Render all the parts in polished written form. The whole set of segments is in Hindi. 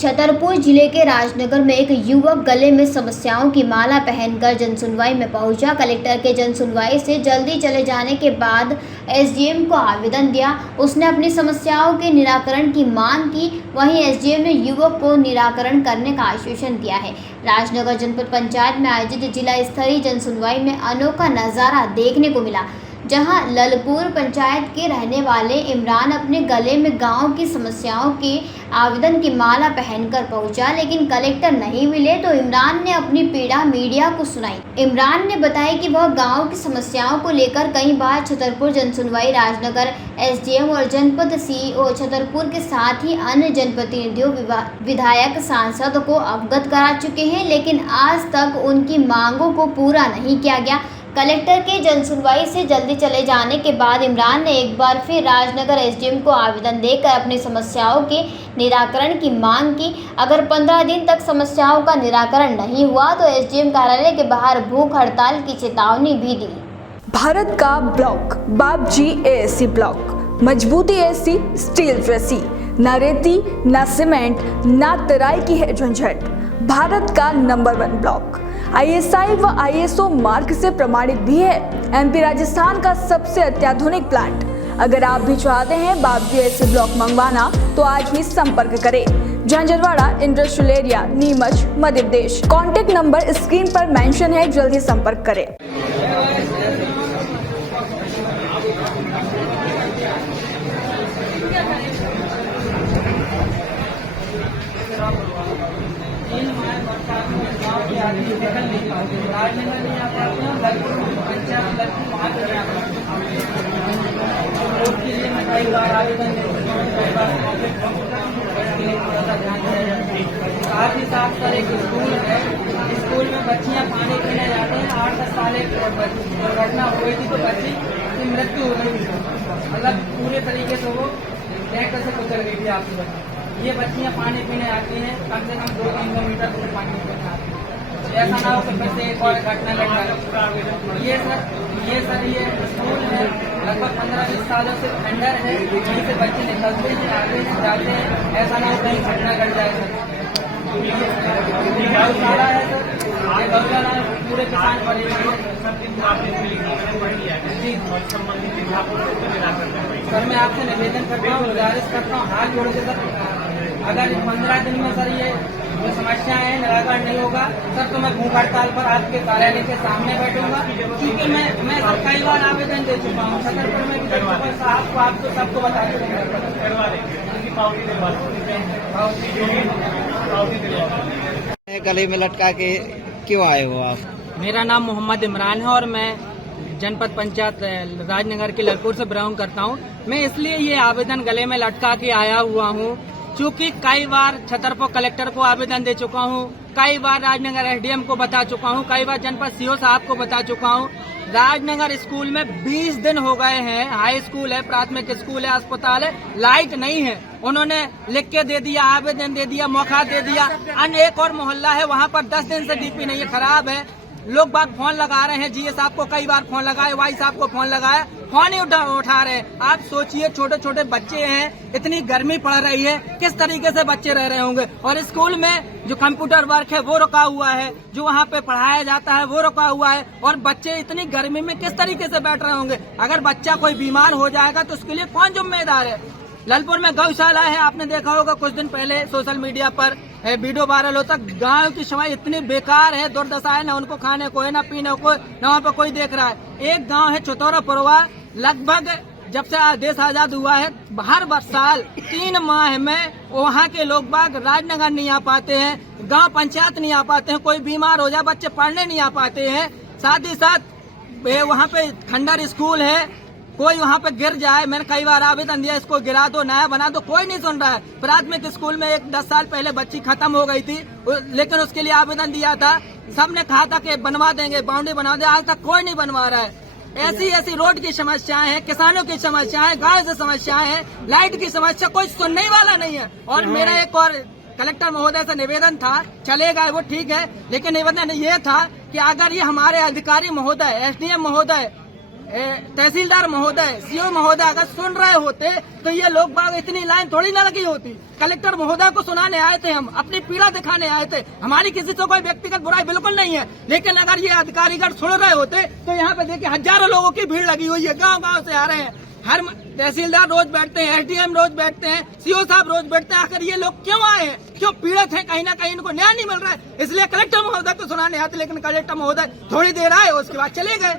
छतरपुर जिले के राजनगर में एक युवक गले में समस्याओं की माला पहनकर जनसुनवाई में पहुंचा। कलेक्टर के जनसुनवाई से जल्दी चले जाने के बाद एसडीएम को आवेदन दिया। उसने अपनी समस्याओं के निराकरण की मांग की। वहीं एसडीएम ने युवक को निराकरण करने का आश्वासन दिया है। राजनगर जनपद पंचायत में आयोजित जिला स्तरीय जनसुनवाई में अनोखा नज़ारा देखने को मिला, जहां ललपुर पंचायत के रहने वाले इमरान अपने गले में गांव की समस्याओं के आवेदन की माला पहनकर पहुंचा, लेकिन कलेक्टर नहीं मिले तो इमरान ने अपनी पीड़ा मीडिया को सुनाई। इमरान ने बताया कि वह गांव की समस्याओं को लेकर कई बार छतरपुर जनसुनवाई राजनगर एसडीएम और जनपद सीईओ छतरपुर के साथ ही अन्य जनप्रतिनिधियों, विधायक, सांसद को अवगत करा चुके हैं, लेकिन आज तक उनकी मांगों को पूरा नहीं किया गया। कलेक्टर के जनसुनवाई से जल्दी चले जाने के बाद इमरान ने एक बार फिर राजनगर एसडीएम को आवेदन देकर अपनी समस्याओं के निराकरण की मांग की। अगर 15 दिन तक समस्याओं का निराकरण नहीं हुआ तो एसडीएम कार्यालय के बाहर भूख हड़ताल की चेतावनी भी दी। भारत का ब्लॉक बापजी एएससी ब्लॉक, मजबूती एसी स्टील जैसी, न रेती न सीमेंट न तराई की है झंझट। भारत का नंबर 1 ब्लॉक आईएसआई व आईएसओ मार्क से प्रमाणित भी है। एमपी राजस्थान का सबसे अत्याधुनिक प्लांट। अगर आप भी चाहते हैं बापजी एएससी ब्लॉक मंगवाना तो आज ही संपर्क करें। Jhanjharwada industrial area, Neemuch, Madhya Pradesh. Contact number screen पर मेंशन है, जल्दी संपर्क करें। राजनगर में यहाँ पर पंचायत वहाँ पे वोट के लिए मैं कई बार आवेदन दे चुका हूँ, कई बार साथ ही साथ सर एक स्कूल है, स्कूल में बच्चियाँ पानी पीने जाते हैं। 8-10 साल एक दुर्घटना हो गई थी तो बच्ची की मृत्यु हो गई थी, मतलब पूरे तरीके से वो ट्रैक्टर से गुजर गई थी। आपको ये बच्चियाँ पानी पीने आती हैं, कम से कम 2-3 किलोमीटर दूर पानी पीने आती हैं। ऐसा ना हो कि फिर से एक और घटना लग जाए। ये स्कूल है, लगभग 15-20 सालों से खंडर है, यहीं से बच्चे निकलते हैं, आते हैं, जाते हैं। ऐसा ना हो कहीं घटना घट जाए सर। गौशाला है सर, ये गौशाला पूरे किसान परिवार सर, मैं आपसे निवेदन करता हूँ, गुजारिश करता हूँ, हाथ जोड़ के सर, अगर 15 दिन में सर ये जो समस्याएं हैं निराकरण नहीं होगा सर तो मैं भूख हड़ताल पर आपके कार्यालय के सामने बैठूंगा। क्योंकि मैं सर कई बार आवेदन दे चुका हूँ, छतरपुर में साहब को आपको सबको बता गले में लटका के क्यों आए हो आप? मेरा नाम मोहम्मद इमरान है और मैं जनपद पंचायत राजनगर के ललपुर से बिलोंग करता हूँ। मैं इसलिए ये आवेदन गले में लटका के आया हुआ हूँ क्योंकि कई बार छतरपुर कलेक्टर को आवेदन दे चुका हूँ, कई बार राजनगर एसडीएम को बता चुका हूँ, कई बार जनपद सीओ साहब को बता चुका हूँ। राजनगर स्कूल में 20 दिन हो गए हैं, हाई स्कूल है, प्राथमिक स्कूल है, अस्पताल है, लाइट नहीं है। उन्होंने लिख के दे दिया, आवेदन दे दिया, मौका दे दिया। अन्य एक और मोहल्ला है, वहाँ पर 10 दिन से डीपी नहीं है, खराब है। लोग बात फोन लगा रहे हैं, जीए साहब को कई बार फोन लगाए, वाई साहब को फोन लगाया, फोन ही उठा रहे हैं। आप सोचिए, छोटे छोटे बच्चे हैं, इतनी गर्मी पड़ रही है, किस तरीके से बच्चे रह रहे होंगे। और स्कूल में जो कंप्यूटर वर्क है वो रुका हुआ है, जो वहाँ पे पढ़ाया जाता है वो रुका हुआ है, और बच्चे इतनी गर्मी में किस तरीके से बैठ रहे होंगे। अगर बच्चा कोई बीमार हो जाएगा तो उसके लिए कौन जिम्मेदार है। ललपुर में गौशाला है, आपने देखा होगा कुछ दिन पहले सोशल मीडिया पर वीडियो वायरल होता। गांव की समाज इतनी बेकार है, दुर्दशा है, न उनको खाने को है, न पीने को, न वहाँ पर कोई देख रहा है। एक गांव है चौतौरा पुरवा, लगभग जब से देश आजाद हुआ है हर साल 3 माह में वहाँ के लोग बाग राजनगर नहीं आ पाते हैं, गांव पंचायत नहीं आ पाते हैं। कोई बीमार हो जाए, बच्चे पढ़ने नहीं आ पाते हैं। साथ ही साथ वहाँ पे खंडर स्कूल है, कोई वहाँ पे गिर जाए, मैंने कई बार आवेदन दिया, इसको गिरा दो, नया बना दो, कोई नहीं सुन रहा है। प्राथमिक स्कूल में 10 साल पहले बच्ची खत्म हो गई थी, लेकिन उसके लिए आवेदन दिया था, सबने कहा था कि बनवा देंगे, बाउंड्री बनवा देंगे, आज तक कोई नहीं बनवा रहा है। ऐसी रोड की समस्याएं हैं, किसानों की समस्याएं, गाँव से समस्याएं हैं, लाइट की समस्या, कोई सुनने वाला नहीं है। और मेरा एक और कलेक्टर महोदय से निवेदन था, चले गए वो ठीक है, लेकिन निवेदन ये था कि अगर ये हमारे अधिकारी महोदय, एसडीएम महोदय तहसीलदार महोदय, सीओ महोदय अगर सुन रहे होते तो ये लोग बाग इतनी लाइन थोड़ी ना लगी होती। कलेक्टर महोदय को सुनाने आए थे, हम अपनी पीड़ा दिखाने आए थे। हमारी किसी से कोई व्यक्तिगत बुराई बिल्कुल नहीं है, लेकिन अगर ये अधिकारीगण सुन रहे होते तो यहाँ पे देखिए हजारों लोगों की भीड़ लगी हुई है, गांव-गांव से आ रहे हैं। हर तहसीलदार रोज बैठते हैं, एसडीएम रोज बैठते हैं, सीओ साहब रोज बैठते हैं। आखिर ये लोग क्यों आए हैं, क्यों पीड़ित हैं? कहीं ना कहीं इनको न्याय नहीं मिल रहा है, इसलिए कलेक्टर महोदय को सुनाने आते। लेकिन कलेक्टर महोदय थोड़ी देर आए, उसके बाद चले गए।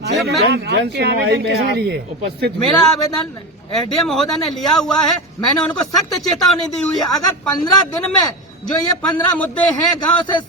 जन सुनवाई में आप उपस्थित हुए। मेरा आवेदन एसडीएम महोदय ने लिया हुआ है, मैंने उनको सख्त चेतावनी दी हुई है। अगर 15 दिन में जो ये 15 मुद्दे हैं गांव से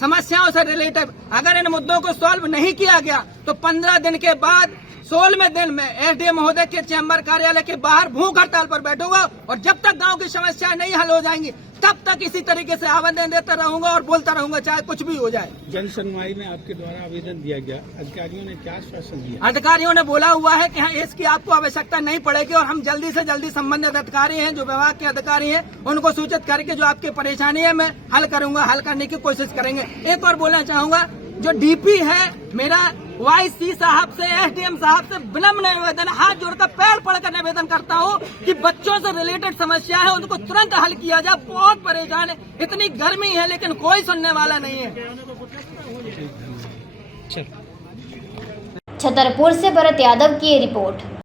समस्याओं से रिलेटेड, अगर इन मुद्दों को सॉल्व नहीं किया गया तो 15 दिन के बाद 16वें दिन में एसडीएम महोदय के चैम्बर कार्यालय के बाहर भूख हड़ताल पर बैठूंगा। और जब तक गांव की समस्याएं नहीं हल हो जाएंगी तब तक इसी तरीके से आवेदन देता रहूंगा और बोलता रहूंगा, चाहे कुछ भी हो जाए। जन सुनवाई में आपके द्वारा आवेदन दिया गया, अधिकारियों ने क्या आश्वासन दिया? अधिकारियों ने बोला हुआ है कि हाँ, इसकी आपको आवश्यकता नहीं पड़ेगी और हम जल्दी से जल्दी संबंधित अधिकारी हैं, जो विभाग के अधिकारी हैं, उनको सूचित करके जो आपकी परेशानी है मैं हल करूंगा, हल करने की कोशिश करेंगे। एक और बोलना चाहूंगा, जो डीपी है मेरा वाईसी साहब से, एसडीएम साहब से विनम्र निवेदन, हाथ जोड़कर पैर पड़कर निवेदन करता हूँ कि बच्चों से रिलेटेड समस्या है उनको तुरंत हल किया जाए। बहुत परेशान है, इतनी गर्मी है लेकिन कोई सुनने वाला नहीं है। छतरपुर से भरत यादव की ये रिपोर्ट।